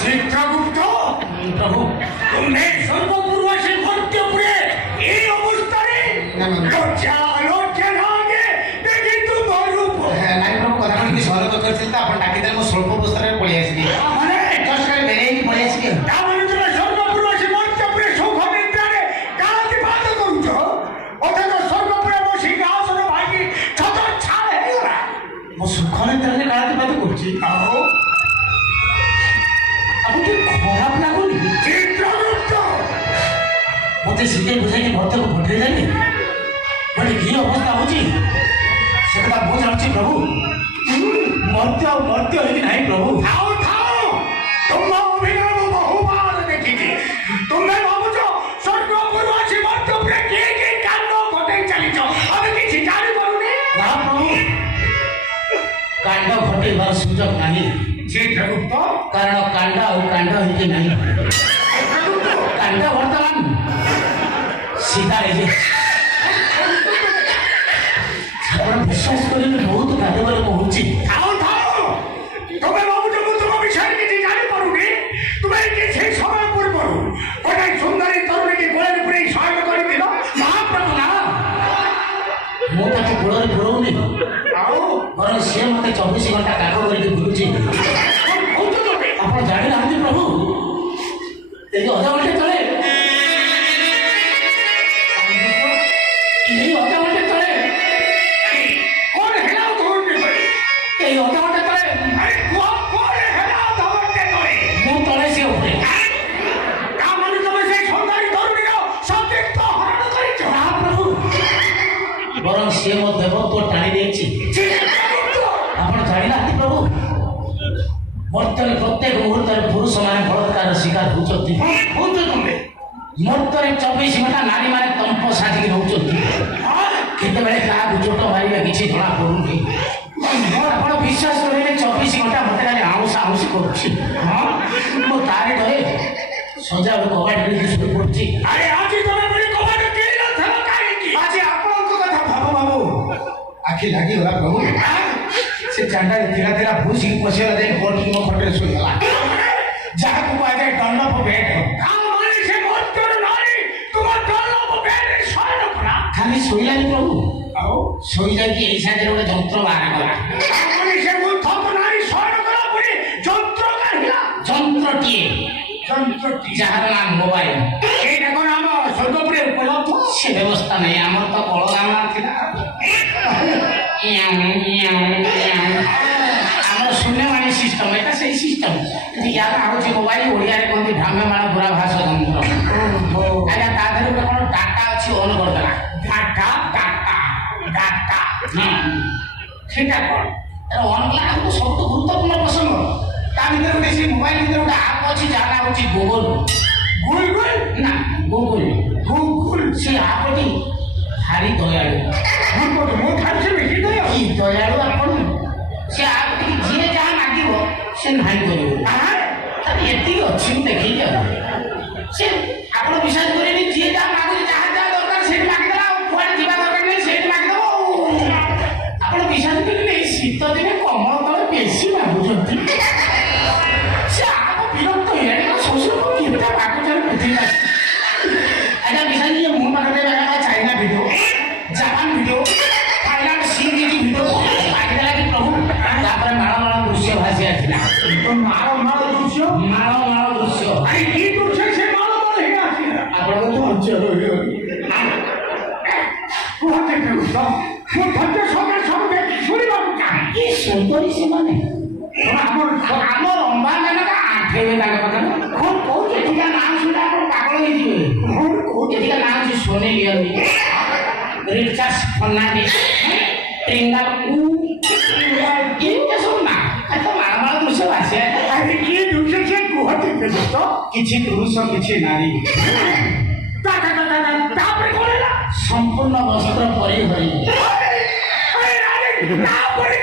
চিত্রগুপ্ত প্রভু তুমি সর্বপূর্বাসী মর্ত্যপুরে এই অবস্থানে লজ্জা লজ্জা লাগে দেখি তোমার রূপ ନାଇଁ ପ୍ରଭୁ କଥା କଣ କି ସହର କରିଥିଲି ତ ଆପଣ ଡାକିଦେଲେ ମୁଁ ସ୍ୱଳ୍ପ ଅବସ୍ଥାରେ ପଳେଇ ଆସିଲି ମାନେ ଜଷ୍ଟ ଖାଲି ବେରେଇକି ପଳେଇ ଆସିଲି ତାମାନେ ତୁମେ ସର୍ବପୂର୍ବାସୀ ମର୍ତ୍ତ୍ୟପୁରେ ସୁଖ ନିଦ୍ରାରେ କାଳାତିପାତ କରୁଛ ଅଥଚ ସର୍ବପୁରେ ବସି ଆସନ ଭାଙ୍ଗି ଛତ ଛାଳ ହେଇଗଲା ମୁଁ ସୁଖ ନିଦ୍ରାରେ କାଳାତିପାତ କରୁଛି ଆଉ ଆପଣଙ୍କୁ ଖରାପ ଲାଗୁନି ଚିତ୍ରଗୁପ୍ତ ମତେ ଶିଖେଇ ବୁଝାଇକି ଭର୍ତ୍ତକୁ ପଠେଇଲେନି ମାନେ କି ଅବସ୍ଥା ହଉଛି ସେ କଥା ମୁଁ ଜାଣୁଛି ପ୍ରଭୁ ମର୍ତ୍ତ୍ୟ ଆଉ ମର୍ତ୍ତ୍ୟ ହେଇକି ନାହିଁ ପ୍ରଭୁ ଥାଉ ଥାଉ ତୁମ ଅଭିନୟ ବହୁବାର ଦେଖିଛି ତୁମେ ଭାବୁଛ ସର୍ବପୂର୍ବାସୀ ମର୍ତ୍ତ୍ୟପୁରେ କିଏ କିଏ କାଣ୍ଡ ଘଟେଇ ଚାଲିଛ ଆମେ କିଛି ଜାଣିପାରୁନି ନା ପ୍ରଭୁ କାଣ୍ଡ ଘଟେଇବାର ସୁଯୋଗ ନାହିଁ ଚିତ୍ରଗୁପ୍ତ କାରଣ କାଣ୍ଡ ଆଉ କାଣ୍ଡ ହେଇକି ନାହିଁ କାଣ୍ଡ ବର୍ତ୍ତମାନ ସୀତା ହେଇଛି ଆପଣ ବିଶ୍ୱାସ କରିବେ ବହୁତ କାନ୍ଦବାରେ ମୁଁ ହଉଛି ଥାଉ ଥାଉ ତୁମେ ଭାବୁଛ ମୁଁ ତୁମ ବିଷୟରେ କିଛି ଜାଣିପାରୁନି ତୁମେ କିଛି ସମୟ ପୂର୍ବରୁ ଗୋଟେ ସୁନ୍ଦରୀ ତରୁଣୀକି ଗୋଳରେ ପୁରେଇ ଶୟନ କରିଥିଲ ମହାପ୍ରଭୁ ନା ମୁଁ ତାକୁ ଗୋଳରେ ପୁରଉନି ଆଉ ବରଂ ସିଏ ମତେ 24 ଘଣ୍ଟା କାମ କରିକି ବୁଲୁଛି କଣ କହୁଛ ତୁମେ ଆପଣ ଜାଣିନାହାନ୍ତି ପ୍ରଭୁ ଏଇ ଅଧଘଣ୍ଟେ ତଳେ ଏଇ ଅଧଘଣ୍ଟେ ତଳେ କଣ ହେଲା ଧରୁଣୀ ତଳେ ଏଇ ଅଧଘଣ୍ଟେ ତଳେ ଆରେ କୁହ କଣ ହେଲା ଧରୁଣୀ ତଳେ ମୁଁ ତଳେ ସିଏ ଉପରେ ତା ମାନେ ତୁମେ ସେଇ ସୁନ୍ଦରୀ ତରୁଣୀର ସତୀତ୍ୱ ହରଣ କରିଛ ମହାପ୍ରଭୁ ବରଂ ସିଏ ମୋ ଦେବତ୍ୱ ଟାଣି ଦେଇଛି ଚିତ୍ରଗୁପ୍ତ ଆପଣ ଜାଣିନାହାନ୍ତି ପ୍ରଭୁ ମର୍ତ୍ତ୍ୟରେ ପ୍ରତ୍ୟେକ ମୁହୂର୍ତ୍ତରେ ପୁରୁଷମାନେ ବଳାତ୍କାର ଶିକାର ହେଉଛନ୍ତି କଣ କହୁଛ ତୁମେ ମର୍ତ୍ତ୍ୟରେ 24 ଘଣ୍ଟା ନାରୀମାନେ ତମ୍ପ ସାଜିକି ରହୁଛନ୍ତି କେତେବେଳେ କାହାକୁ ଚୋଟ ମାରିବା କିଛି ଜଣା ପଡୁନି ଆପଣ ବିଶ୍ୱାସ କରିବେ 24 ଘଣ୍ଟା ମତେ ଖାଲି ଆଉଁସ ଆଉଁସି କରୁଛି ହଁ ମୁଁ ତାରି ଧରେ ସଜାକୁ କବାଟ ଦେଇକି ଶୋଇ ପଡୁଛି ଆରେ ଆଜି ତମେ ପୁଣି କବାଟ କିଣି ନଥିଲ କାହିଁକି ଆଜି ଆପଣଙ୍କ କଥା ଭାବୁ ଭାବୁ ଆଖି ଲାଗିଗଲା ପ୍ରଭୁ ସେ ଚାଣ୍ଡାରେ ଧୀରେ ଧୀରେ ଭୁସିକି ପଶିଗଲା ଯାଇ ପଡ଼ିକି ମୋ ଖଟରେ ଶୋଇଗଲା ଯାହାକୁ କୁହାଯାଏ ଦଣ୍ଡପ ବେଟ ତା ମାନେ ସେ ମର୍ତ୍ତ୍ୟର ନାରୀ ତୁମ ଦଣ୍ଡପ ବେଡରେ ଶୟନ କଲା ଖାଲି ଶୋଇଲାନି ପ୍ରଭୁ ଆଉ ଶୋଇଯାଇକି ଏଇ ସାଇଡରେ ଗୋଟେ ଯନ୍ତ୍ର ବାହାର କଲା ତା ମାନେ ସେ ଉଦ୍ଧତ ନାରୀ ଶୟନ କଲା ପୁଣି ଯନ୍ତ୍ର କାଢ଼ିଲା ଯନ୍ତ୍ରଟିଏ ଯନ୍ତ୍ରଟି ଯାହାର ନାମ ମୋବାଇଲ ସେଇଟା କଣ ଆମ ସ୍ୱର୍ଗପୁରେ ଉପଲବ୍ଧ ସେ ବ୍ୟବସ୍ଥା ନାହିଁ ଆମର ତ କଳରାମା ଥିଲା ଆମର ଶୂନ୍ୟବାଣୀ ସିଷ୍ଟମ ଏଟା ସେଇ ସିଷ୍ଟମ କିନ୍ତୁ ୟାର ହେଉଛି ମୋବାଇଲ ଓଡ଼ିଆରେ କହନ୍ତି ଭ୍ରାମ୍ୟମାଣ ଦୂରାଭାଷ ଯନ୍ତ୍ର ଆଜ୍ଞା ତା ଦେହରେ ଗୋଟେ କଣ ଡାଟା ଅଛି ଅନ୍ କରିଦେଲା ଡାଟା ଡାଟା ଡାଟା ସେଟା କଣ ତାର ଅନ୍ କଲା ଆମକୁ ସବୁଠୁ ଗୁରୁତ୍ୱପୂର୍ଣ୍ଣ ପ୍ରସଙ୍ଗ ତା ଭିତରେ ଗୋଟେ ସେ ମୋବାଇଲ ଭିତରେ ଗୋଟେ ଆପ୍ ଅଛି ଯାହା ନାଁ ହେଉଛି ଗୁଗଲ ଗୁଲଗୁଲ ନା ଗୁଗଲ ଗୁଲଗୁଲ ସେ ଆପଟି ଭାରି ଦୟାଳୁ ମୁଁ ଖାଲି ବେଶୀ ଦୟ କି ଦୟାଳୁ ଆପଣ ସେ ଆପଟିକି ଯିଏ ଯାହା ମାଗିବ ସେ ନାହିଁ କରିବ ତାର ଏତିକି ଅଛି ମୁଁ ଦେଖେଇକି ଆଉ ସେ ଆପଣ ବିଶ୍ୱାସ କରିବେନି ଯିଏ ଯାହା ମାଗୁଛି ଯାହା ଯାହା ଦରକାର ସେଇଠି ମାଗିଦେଲା ଆଉ କୁଆଡ଼େ ଯିବା ଦରକାର ନାହିଁ ସେଇଠି ମାଗିଦେବ ଆଉ ଆପଣ ବିଶ୍ୱାସ କରିବେନି ଏଇ ଶୀତ ଦିନେ କମଳ ତଳେ ବେଶୀ ମାଗୁଛନ୍ତି ସେ ଆଗ ବିରକ୍ତ ହେଇଗଲାଣି ଶ୍ୱଶୁର କେତେ ମାଗୁଛନ୍ତି ପୃଥିବୀ ଆଜ୍ଞା ବିଶ୍ୱାସ କରିବେ ମୋ ପାଖରେ ମାଗା China video Japan video Thailand ସିଙ୍ଗିଜି ଭିଡ଼ିଓ ମାଗିଦେଲା କି ପ୍ରଭୁ ତାପରେ ମାଳ ମାଳ ଦୃଶ୍ୟ ଭାସି ଆସିଲା ମାଳ ମାଳ ଦୃଶ୍ୟ ମାଳ ମାଳ ଦୃଶ୍ୟ ଆରେ କି ଦୃଶ୍ୟ ସେ ମାଳ ମାଳ ହେଇ ଆସିଲା ଆପଣଙ୍କ ତ ଅଞ୍ଚଳ କୁହନ୍ତି ପ୍ରଭୁତ ମୁଁ ଧୈର୍ଯ୍ୟ ସହକାରେ ସବୁ ଦେଖି ଶୁଣିବାକୁ ଚାହେଁ କି ସୁନ୍ଦରୀ ସେମାନେ ଆମର ଆମ ରମ୍ବା ଜାଣକା ଆଣ୍ଠେଇବେ ତାଙ୍କ କଥା କଣ କହୁଛି ଏଠିକା ନାଁ ଶୁଣିଲେ ଆପଣ ପାଗଳ ହେଇଯିବେ ଏଠିକା ନାଁ ହେଉଛି ସୋନି ଲିଓନି ରିଚାର୍ଡ ଫର୍ଣ୍ଣାଣ୍ଡିସ୍ ଟ୍ରିଙ୍ଗା ଏମିତି ସବୁ ନା ତ ମାଳ ମାଳ ଦୃଶ୍ୟ ଭାସି ଆରେ କି ଦୃଶ୍ୟ ସେ କୁହନ୍ତି ପ୍ରଭୁତ କିଛି ପୁରୁଷ କିଛି ନାରୀ ତାପରେ କଣ ହେଲା ସମ୍ପୂର୍ଣ୍ଣ ବସ୍ତ୍ର ପରିହରି ତାପରେ